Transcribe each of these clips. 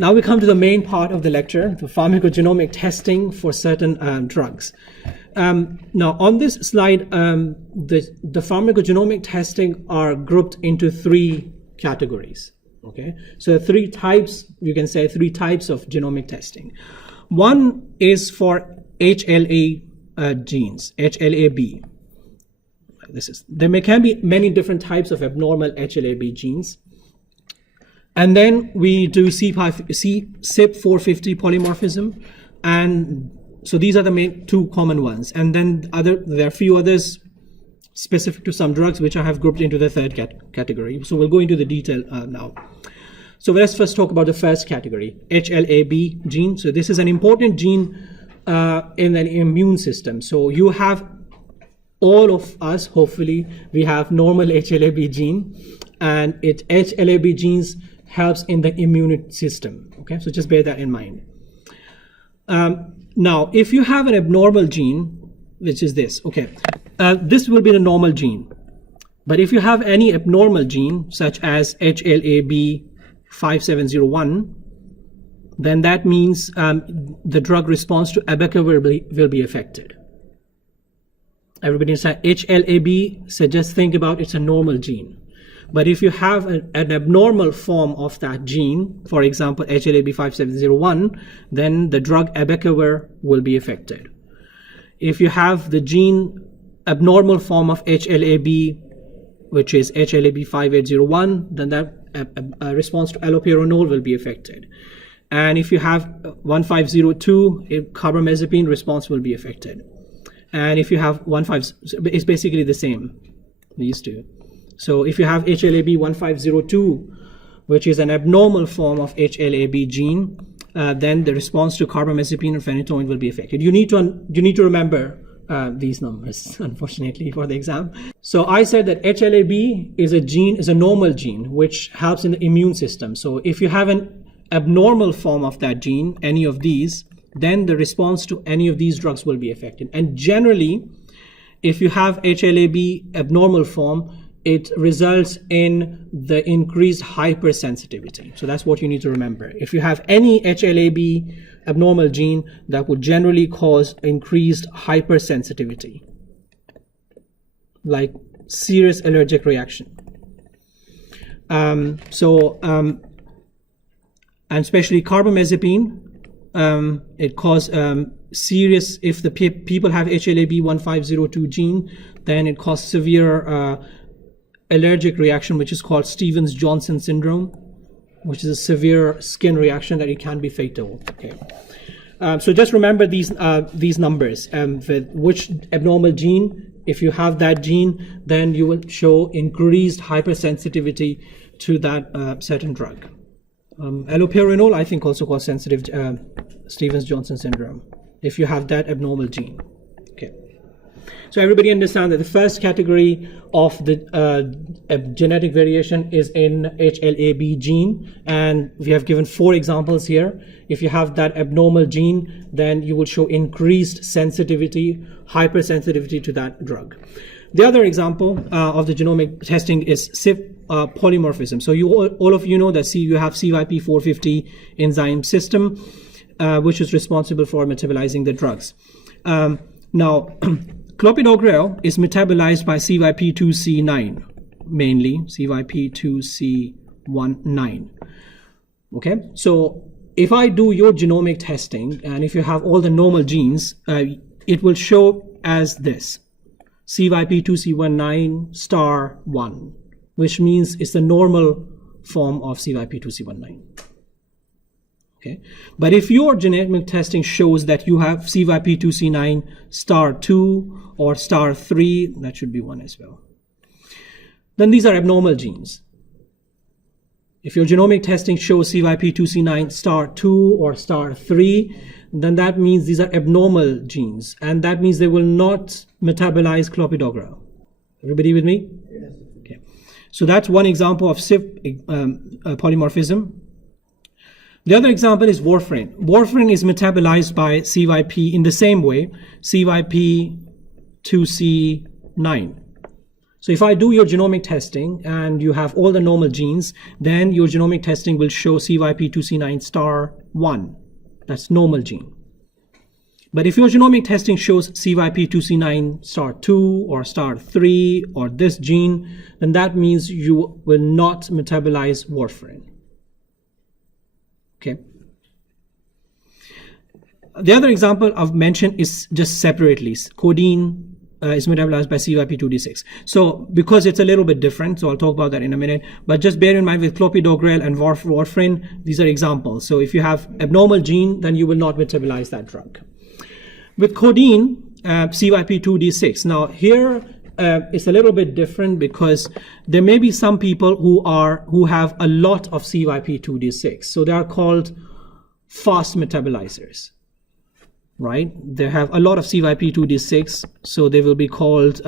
Now we come to the main part of the lecture, the pharmacogenomic testing for certain drugs. Now on this slide, the pharmacogenomic testing are grouped into three categories. Okay, so three types, you can say three types of genomic testing. One is for HLA genes, Hla B. There can be many different types of abnormal Hla B genes. And then we do CYP450 polymorphism, and so these are the main two common ones. And then there are a few others specific to some drugs which I have grouped into the third category. So we'll go into the detail now. So let's first talk about the first category, Hla B gene. So this is an important gene in an immune system. So you have, all of us, hopefully, we have normal Hla B gene, and Hla B genes helps in the immune system. Okay, so just bear that in mind. Now, if you have an abnormal gene, which is this, okay, this will be the normal gene. But if you have any abnormal gene, such as HLA-B 5701, then that means the drug response to abacavir will be affected. Everybody inside HLA-B, so just think about it's a normal gene. But if you have an abnormal form of that gene, for example, HLA-B 5701, then the drug abacavir will be affected. If you have the gene abnormal form of HLA-B, which is HLA-B 5801, then that response to allopurinol will be affected. And if you have 1502, carbamazepine response will be affected. And if you have 15, it's basically the same, these two. So if you have HLA-B 1502, which is an abnormal form of HLA-B gene, then the response to carbamazepine and phenytoin will be affected. You need to remember these numbers, unfortunately, for the exam. So I said that HLA-B is a normal gene which helps in the immune system. So if you have an abnormal form of that gene, any of these, then the response to any of these drugs will be affected. And generally, if you have HLA-B abnormal form, it results in the increased hypersensitivity. So that's what you need to remember. If you have any HLA-B abnormal gene, that would generally cause increased hypersensitivity, like serious allergic reaction. And especially carbamazepine, it causes serious, if the people have HLA-B 1502 gene, then it causes severe allergic reaction, which is called Stevens-Johnson syndrome, which is a severe skin reaction that it can be fatal. Okay, so just remember these numbers. With which abnormal gene, if you have that gene, then you will show increased hypersensitivity to that certain drug. Allopurinol, I think, also causes sensitive Stevens-Johnson syndrome if you have that abnormal gene. Okay. So everybody understand that the first category of the genetic variation is in HLA-B gene, and we have given 4 examples here. If you have that abnormal gene, then you will show increased sensitivity, hypersensitivity to that drug. The other example of the genomic testing is CYP polymorphism. So all of you know that you have CYP450 enzyme system, which is responsible for metabolizing the drugs. Now, clopidogrel is metabolized by CYP2C9, mainly CYP2C19. Okay, so if I do your genomic testing, and if you have all the normal genes, it will show as this, CYP2C19 star 1, which means it's the normal form of CYP2C19. Okay, but if your genetic testing shows that you have CYP2C9 star 2 or star 3, that should be 1 as well, then these are abnormal genes. If your genomic testing shows CYP2C9 star 2 or star 3, then that means these are abnormal genes, and that means they will not metabolize clopidogrel. Everybody with me? Yes. Okay. So that's one example of CYP polymorphism. The other example is warfarin. Warfarin is metabolized by CYP in the same way, CYP2C9. So if I do your genomic testing and you have all the normal genes, then your genomic testing will show CYP2C9 star 1. That's normal gene. But if your genomic testing shows CYP2C9 star 2 or star 3 or this gene, then that means you will not metabolize warfarin. Okay. The other example I've mentioned is just separately. Codeine is metabolized by CYP2D6. So because it's a little bit different, so I'll talk about that in a minute, but just bear in mind with clopidogrel and warfarin, these are examples. So if you have abnormal gene, then you will not metabolize that drug. With codeine, CYP2D6. Now here it's a little bit different because there may be some people who have a lot of CYP2D6. So they are called fast metabolizers. Right? They have a lot of CYP2D6, so they will be called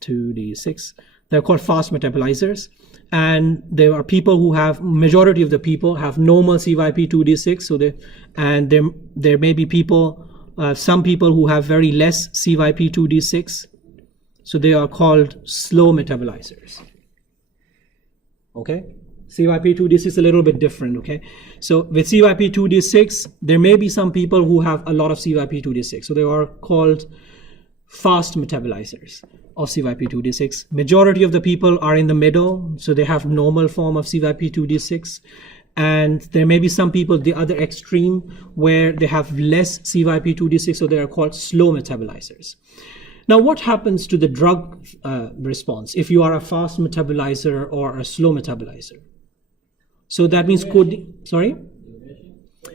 2D6. They're called fast metabolizers. And there are people who have, majority of the people have normal CYP2D6, so there may be people, some people who have very less CYP2D6, so they are called slow metabolizers. Okay? CYP2D6 is a little bit different, okay? So with CYP2D6, there may be some people who have a lot of CYP2D6. So they are called fast metabolizers of CYP2D6. Majority of the people are in the middle, so they have normal form of CYP2D6. And there may be some people, the other extreme, where they have less CYP2D6, so they are called slow metabolizers. Now, what happens to the drug response if you are a fast metabolizer or a slow metabolizer? So that means sorry?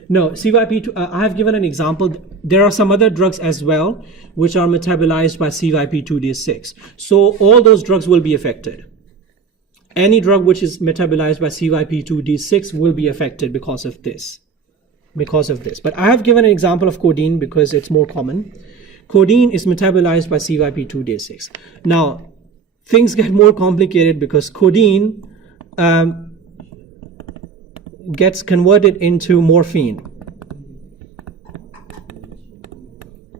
No, CYP2, I have given an example. There are some other drugs as well which are metabolized by CYP2D6. So all those drugs will be affected. Any drug which is metabolized by CYP2D6 will be affected because of this. But I have given an example of codeine because it's more common. Codeine is metabolized by CYP2D6. Now, things get more complicated because codeine gets converted into morphine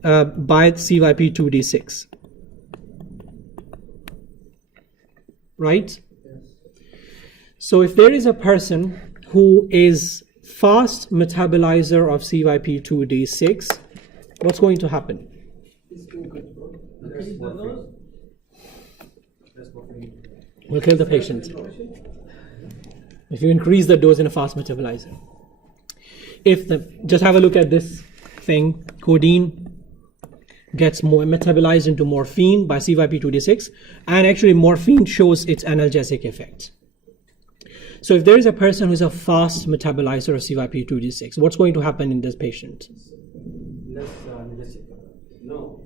by CYP2D6. Right? So if there is a person who is fast metabolizer of CYP2D6, what's going to happen? Will kill the patient if you increase the dose in a fast metabolizer. Just have a look at this thing. Codeine gets more metabolized into morphine by CYP2D6, and actually morphine shows its analgesic effect. So if there is a person who's a fast metabolizer of CYP2D6, what's going to happen in this patient? Less analgesic. No.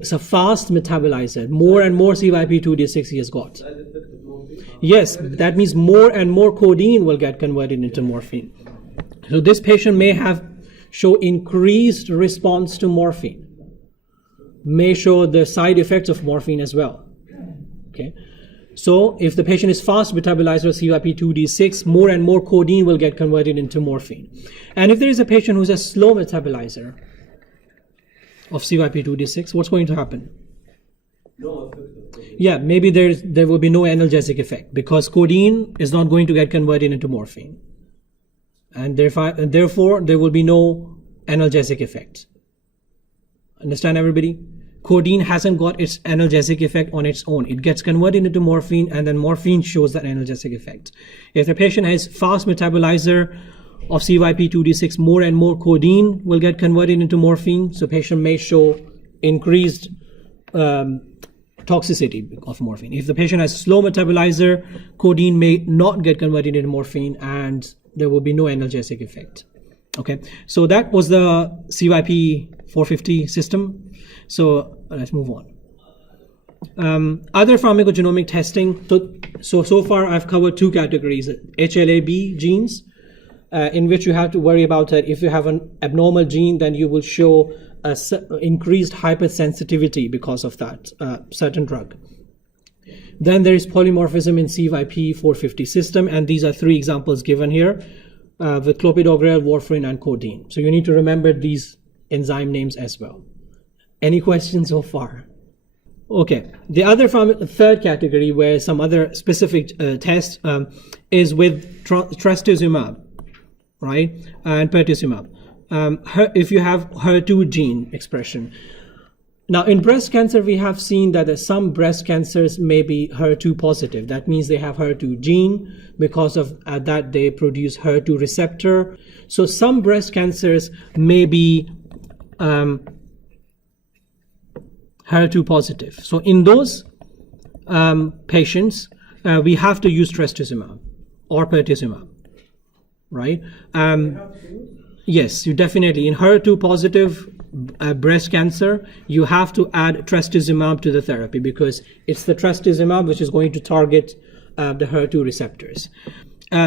It's a fast metabolizer. More and more CYP2D6 he has got. Yes, that means more and more codeine will get converted into morphine. So this patient may show increased response to morphine. May show the side effects of morphine as well. Okay. So if the patient is fast metabolizer of CYP2D6, more and more codeine will get converted into morphine. And if there is a patient who's a slow metabolizer of CYP2D6, what's going to happen? No. Yeah, maybe there will be no analgesic effect because codeine is not going to get converted into morphine. And therefore, there will be no analgesic effect. Understand, everybody? Codeine hasn't got its analgesic effect on its own. It gets converted into morphine, and then morphine shows that analgesic effect. If the patient has fast metabolizer of CYP2D6, more and more codeine will get converted into morphine, so patient may show increased toxicity of morphine. If the patient has slow metabolizer, codeine may not get converted into morphine, and there will be no analgesic effect. Okay, so that was the CYP450 system. So let's move on. Other pharmacogenomic testing. So far I've covered two categories: Hla B genes, in which you have to worry about that if you have an abnormal gene, then you will show increased hypersensitivity because of that certain drug. Then there is polymorphism in CYP450 system, and these are three examples given here with clopidogrel, warfarin, and codeine. So you need to remember these enzyme names as well. Any questions so far? Okay, the other third category where some other specific test is with trastuzumab, right, and pertuzumab. If you have HER2 gene expression. Now, in breast cancer, we have seen that some breast cancers may be HER2 positive. That means they have HER2 gene. Because of that, they produce HER2 receptor. So some breast cancers may be HER2 positive. So in those patients, we have to use trastuzumab or pertuzumab, right? Yes, you definitely. In HER2 positive breast cancer, you have to add trastuzumab to the therapy because it's the trastuzumab which is going to target the HER2 receptors.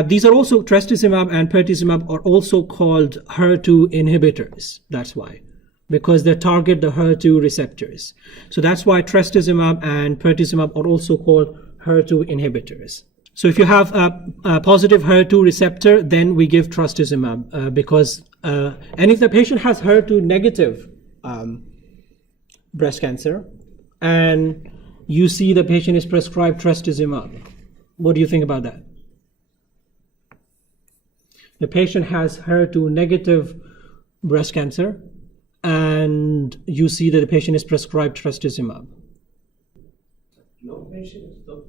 These are also, trastuzumab and pertuzumab are also called HER2 inhibitors. That's why, because they target the HER2 receptors. So that's why trastuzumab and pertuzumab are also called HER2 inhibitors. So if you have a positive HER2 receptor, then we give trastuzumab because, and if the patient has HER2 negative breast cancer, and you see the patient is prescribed trastuzumab, what do you think about that? The patient has HER2 negative breast cancer, and you see that the patient is prescribed trastuzumab. No patient is not.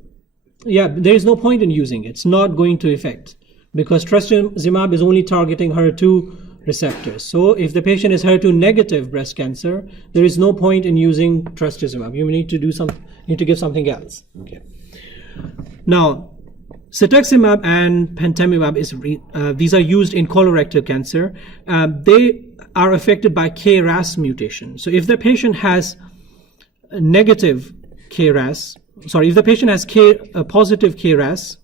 Yeah, there is no point in using it. It's not going to affect because trastuzumab is only targeting HER2 receptors. So if the patient is HER2 negative breast cancer, there is no point in using trastuzumab. You need to give something else. Okay. Now, cetuximab and pembrolizumab these are used in colorectal cancer. They are affected by KRAS mutation. So if the patient has negative KRAS, if the patient has positive KRAS,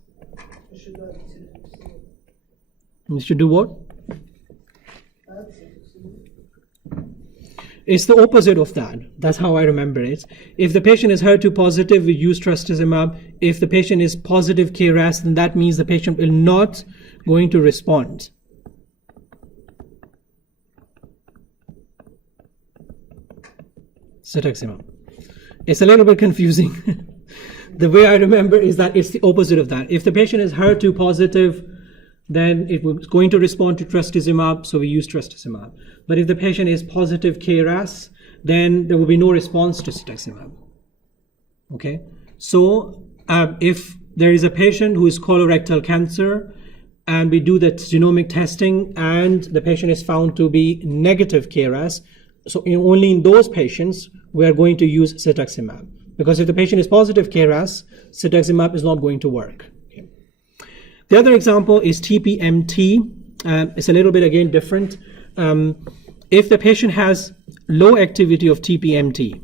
you should do what? It's the opposite of that. That's how I remember it. If the patient is HER2 positive, we use trastuzumab. If the patient is positive KRAS, then that means the patient will not going to respond. Cetuximab. It's a little bit confusing. The way I remember is that it's the opposite of that. If the patient is HER2 positive, then it was going to respond to trastuzumab, so we use trastuzumab. But if the patient is positive KRAS, then there will be no response to cetuximab. Okay, so if there is a patient who is colorectal cancer, and we do the genomic testing, and the patient is found to be negative KRAS, so only in those patients we are going to use cetuximab. Because if the patient is positive KRAS, cetuximab is not going to work. Okay. The other example is Tpmt. It's a little bit, again, different. If the patient has low activity of Tpmt,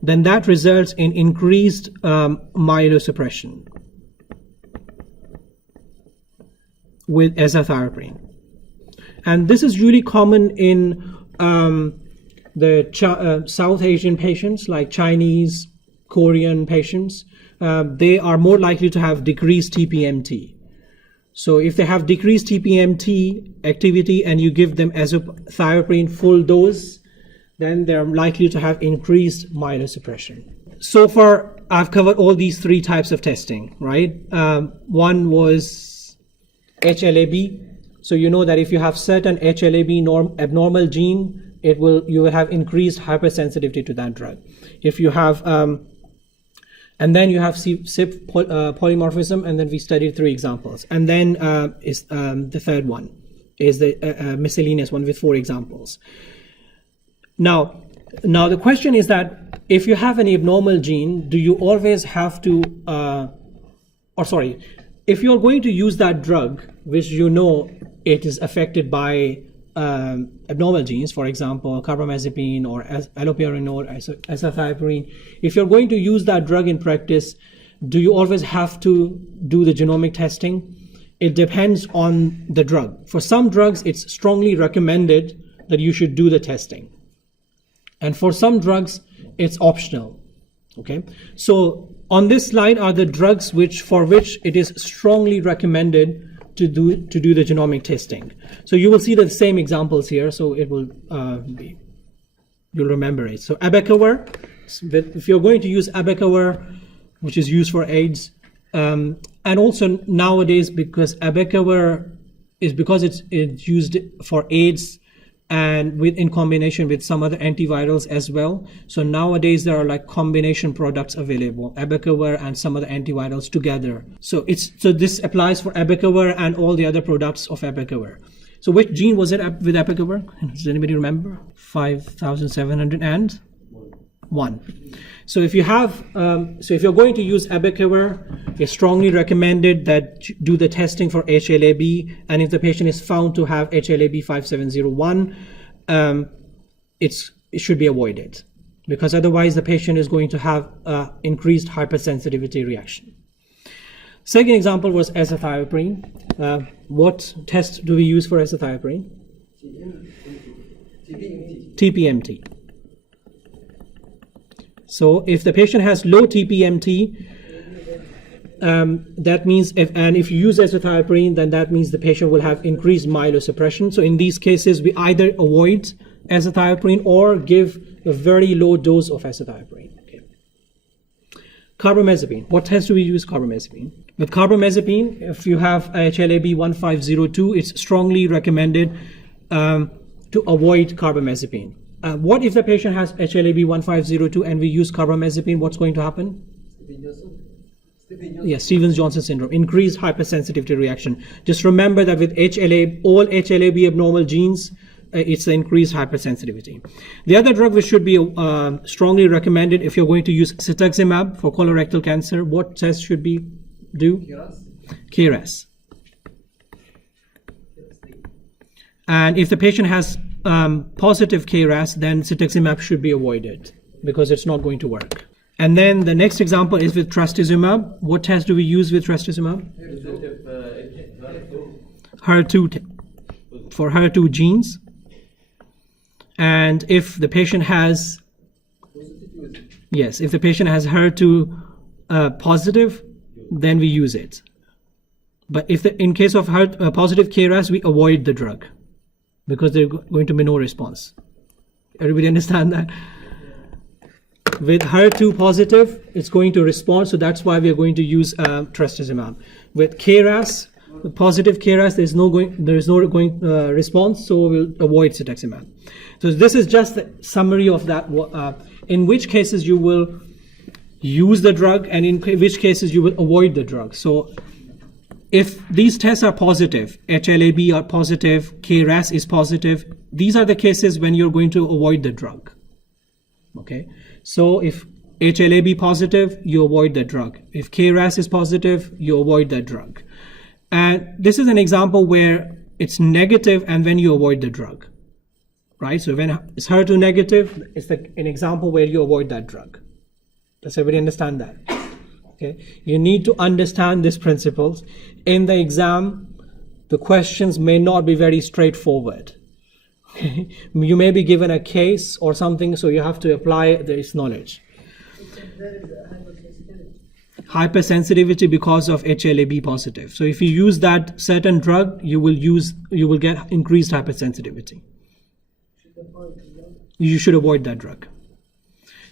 then that results in increased myelosuppression with azathioprine. And this is really common in the South Asian patients, like Chinese, Korean patients. They are more likely to have decreased Tpmt. So if they have decreased Tpmt activity and you give them azathioprine full dose, then they're likely to have increased myelosuppression. So far, I've covered all these three types of testing, right? One was Hla B. So you know that if you have certain Hla B abnormal gene, you will have increased hypersensitivity to that drug. If you have, and then you have CYP polymorphism, and then we studied 3 examples. And then is the third one is the miscellaneous one with 4 examples. Now the question is that if you have an abnormal gene, do you always have to, if you're going to use that drug, which you know it is affected by abnormal genes, for example, carbamazepine or allopurinol or azathioprine, if you're going to use that drug in practice, do you always have to do the genomic testing? It depends on the drug. For some drugs, it's strongly recommended that you should do the testing. And for some drugs, it's optional. Okay, so on this slide are the drugs for which it is strongly recommended to do the genomic testing. So you will see the same examples here. So it will be you'll remember it. So abacavir, if you're going to use abacavir, which is used for AIDS, and also nowadays because abacavir is because it's used for AIDS and in combination with some other antivirals as well. So nowadays there are like combination products available, abacavir and some other antivirals together. So this applies for abacavir and all the other products of abacavir. So which gene was it with abacavir? Does anybody remember? 5701. So if you have, so if you're going to use abacavir, it's strongly recommended that you do the testing for Hla B, and if the patient is found to have Hla B 5701, it should be avoided, because otherwise the patient is going to have increased hypersensitivity reaction. Second example was azathioprine. What test do we use for azathioprine? Tpmt. So if the patient has low Tpmt, that means if you use azathioprine, then that means the patient will have increased myelosuppression. So in these cases, we either avoid azathioprine or give a very low dose of azathioprine. Okay. Carbamazepine. What test do we use carbamazepine? With carbamazepine, if you have Hla B 1502, it's strongly recommended to avoid carbamazepine. What if the patient has Hla B 1502 and we use carbamazepine? What's going to happen? Yes, Stevens-Johnson syndrome, increased hypersensitivity reaction. Just remember that with all Hla B abnormal genes, it's the increased hypersensitivity. The other drug which should be strongly recommended if you're going to use cetuximab for colorectal cancer, what test should we do? KRAS. And if the patient has positive KRAS, then cetuximab should be avoided because it's not going to work. And then the next example is with trastuzumab. What test do we use with trastuzumab? HER2 for HER2 genes. And if the patient has, yes, if the patient has HER2 positive, then we use it. But if in case of positive KRAS, we avoid the drug, because there's going to be no response. Everybody understand that? With HER2 positive, it's going to respond, so that's why we are going to use trastuzumab. With KRAS, with positive KRAS, there is no response, so we'll avoid cetuximab. So this is just the summary of that. In which cases you will use the drug, and in which cases you will avoid the drug. So if these tests are positive, Hla B are positive, KRAS is positive, these are the cases when you're going to avoid the drug. Okay, so if Hla B positive, you avoid the drug. If KRAS is positive, you avoid that drug. And this is an example where it's negative and when you avoid the drug, right? So when it's HER2 negative, it's an example where you avoid that drug. Does everybody understand that? Okay, you need to understand these principles. In the exam, the questions may not be very straightforward. Okay? You may be given a case or something, so you have to apply this knowledge. Hypersensitivity because of Hla B positive. So if you use that certain drug, you will get increased hypersensitivity. You should avoid that drug.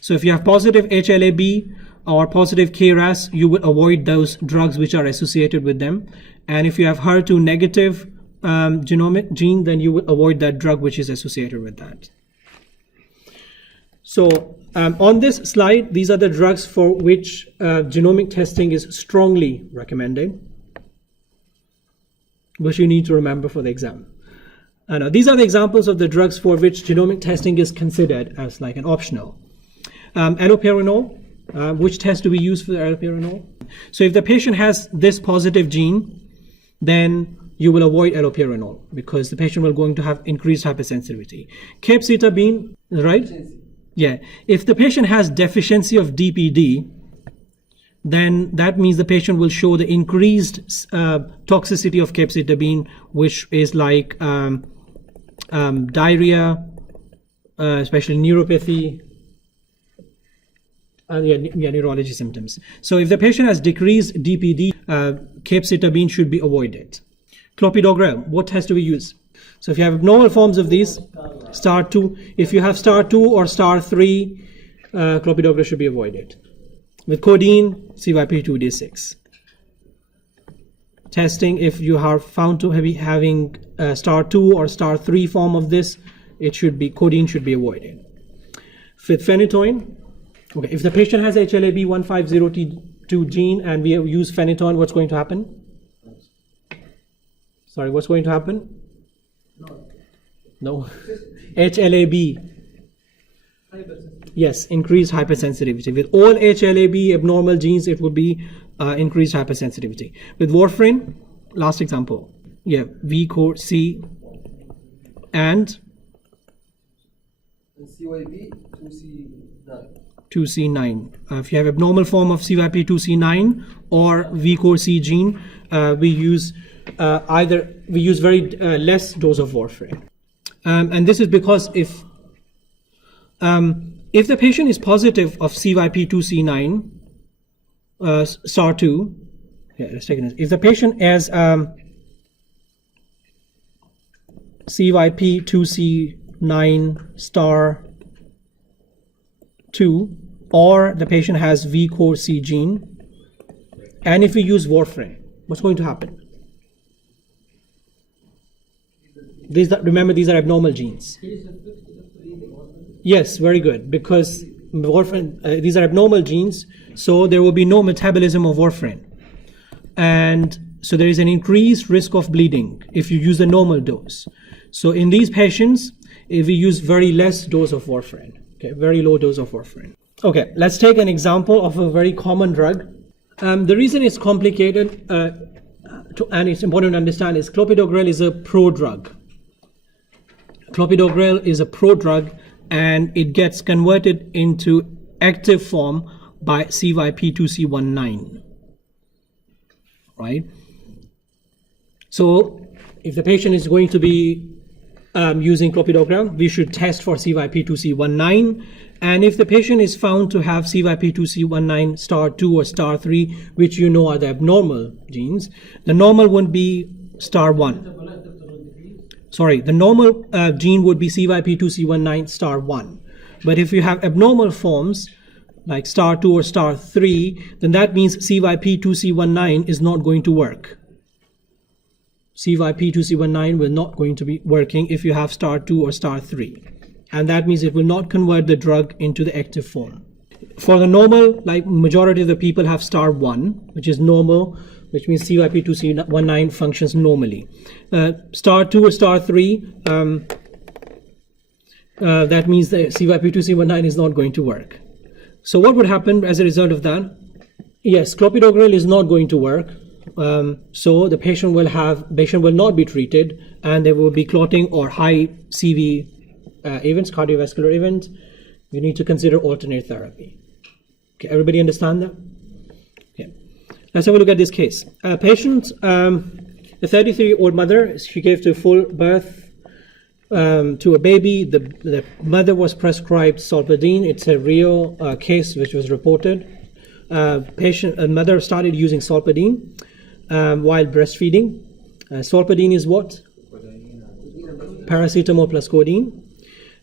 So if you have positive Hla B or positive KRAS, you will avoid those drugs which are associated with them. And if you have HER2 negative genomic gene, then you will avoid that drug which is associated with that. So on this slide, these are the drugs for which genomic testing is strongly recommended, which you need to remember for the exam. And these are the examples of the drugs for which genomic testing is considered as like an optional. Allopurinol, which test do we use for the allopurinol? So if the patient has this positive gene, then you will avoid allopurinol because the patient will going to have increased hypersensitivity. Capecitabine, right? Yeah. If the patient has deficiency of DPD, then that means the patient will show the increased toxicity of capecitabine, which is like diarrhea, especially neuropathy, neurology symptoms. So if the patient has decreased DPD, capecitabine should be avoided. Clopidogrel, what test do we use? So if you have abnormal forms of these, star 2, if you have star 2 or star 3, clopidogrel should be avoided. With codeine, CYP2D6. Testing, if you are found to be having star 2 or star 3 form of this, codeine should be avoided. With phenytoin, okay, if the patient has Hla B 150T2 gene and we use phenytoin, what's going to happen? Sorry, what's going to happen? No. Hla B. Yes, increased hypersensitivity. With all Hla B abnormal genes, it would be increased hypersensitivity. With warfarin, last example, yeah, V core C and CYP 2C9. 2C9. If you have abnormal form of CYP 2C9 or V core C gene, we use very less dose of warfarin, and this is because if the patient is positive of CYP2C9 star 2, yeah, let's take it. If the patient has CYP2C9 star 2, or the patient has V core C gene, and if we use warfarin, what's going to happen? Remember, these are abnormal genes. Yes, very good, because warfarin, these are abnormal genes, so there will be no metabolism of warfarin, and so there is an increased risk of bleeding if you use the normal dose. So in these patients, if we use very less dose of warfarin, okay, very low dose of warfarin. Okay, let's take an example of a very common drug. The reason it's complicated and it's important to understand is clopidogrel is a prodrug. Clopidogrel is a prodrug, and it gets converted into active form by CYP2C19, right? So if the patient is going to be using clopidogrel, we should test for CYP2C19, and if the patient is found to have CYP2C19 star 2 or star 3, which you know are the abnormal genes, the normal would be star 1. Sorry, the normal gene would be CYP2C19 star 1. But if you have abnormal forms like star 2 or star 3, then that means CYP2C19 is not going to work. CYP2C19 will not going to be working if you have star 2 or star 3. And that means it will not convert the drug into the active form. For the normal, like majority of the people have star 1, which is normal, which means CYP2C19 functions normally. Star 2 or star 3, that means the CYP2C19 is not going to work. So what would happen as a result of that? Yes, clopidogrel is not going to work. So the patient will not be treated, and there will be clotting or high CV events, cardiovascular events. You need to consider alternate therapy. Okay, everybody understand that? Okay. Let's have a look at this case. A patient, a 33-year-old mother, she gave to full birth to a baby. The mother was prescribed solpadeine. It's a real case which was reported. A mother started using solpadeine while breastfeeding. Solpadeine is what? Paracetamol plus codeine.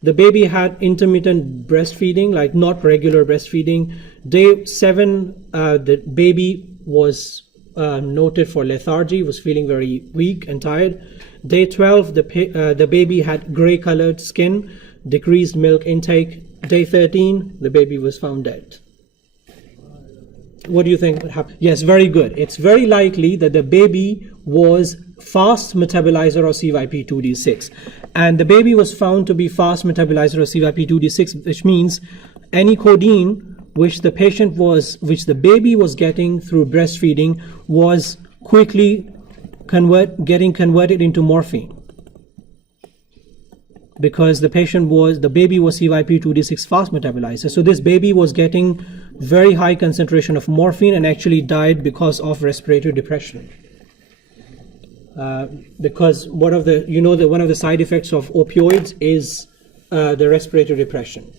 The baby had intermittent breastfeeding, like not regular breastfeeding. Day 7, the baby was noted for lethargy, was feeling very weak and tired. Day 12, the baby had gray colored skin, decreased milk intake. Day 13, the baby was found dead. What do you think would happen? Yes, very good. It's very likely that the baby was fast metabolizer of CYP2D6, and the baby was found to be fast metabolizer of CYP2D6, which means any codeine which the baby was getting through breastfeeding was quickly getting converted into morphine, because the baby was CYP2D6 fast metabolizer. So this baby was getting very high concentration of morphine and actually died because of respiratory depression. Because one of the side effects of opioids is the respiratory depression.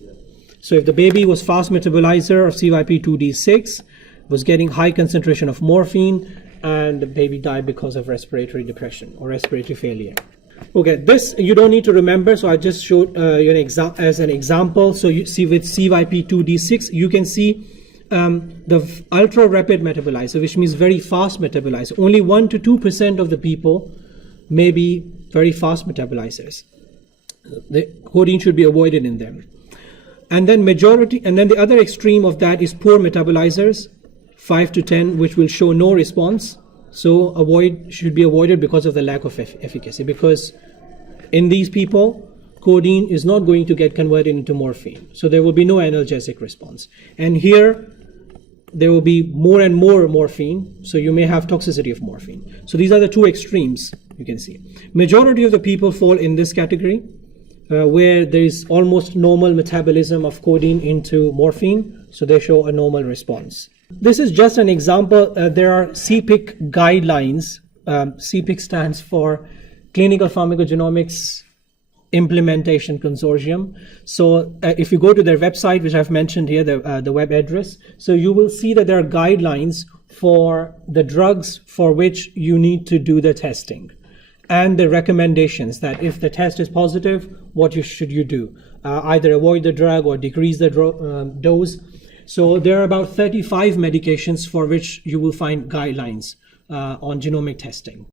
So if the baby was fast metabolizer of CYP2D6, was getting high concentration of morphine, and the baby died because of respiratory depression or respiratory failure. Okay, this you don't need to remember, so I just showed you as an example. So you see with CYP2D6, you can see the ultra rapid metabolizer, which means very fast metabolizer. Only 1 to 2% of the people may be very fast metabolizers. The codeine should be avoided in them. And then the other extreme of that is poor metabolizers, 5 to 10, which will show no response. So should be avoided because of the lack of efficacy. Because in these people, codeine is not going to get converted into morphine. So there will be no analgesic response. And here, there will be more and more morphine. So you may have toxicity of morphine. So these are the two extremes you can see. Majority of the people fall in this category, where there is almost normal metabolism of codeine into morphine. So they show a normal response. This is just an example. There are CPIC guidelines. CPIC stands for Clinical Pharmacogenomics Implementation Consortium. So if you go to their website, which I've mentioned here, the web address, so you will see that there are guidelines for the drugs for which you need to do the testing, and the recommendations that if the test is positive, what should you do? Either avoid the drug or decrease the dose. So there are about 35 medications for which you will find guidelines on genomic testing.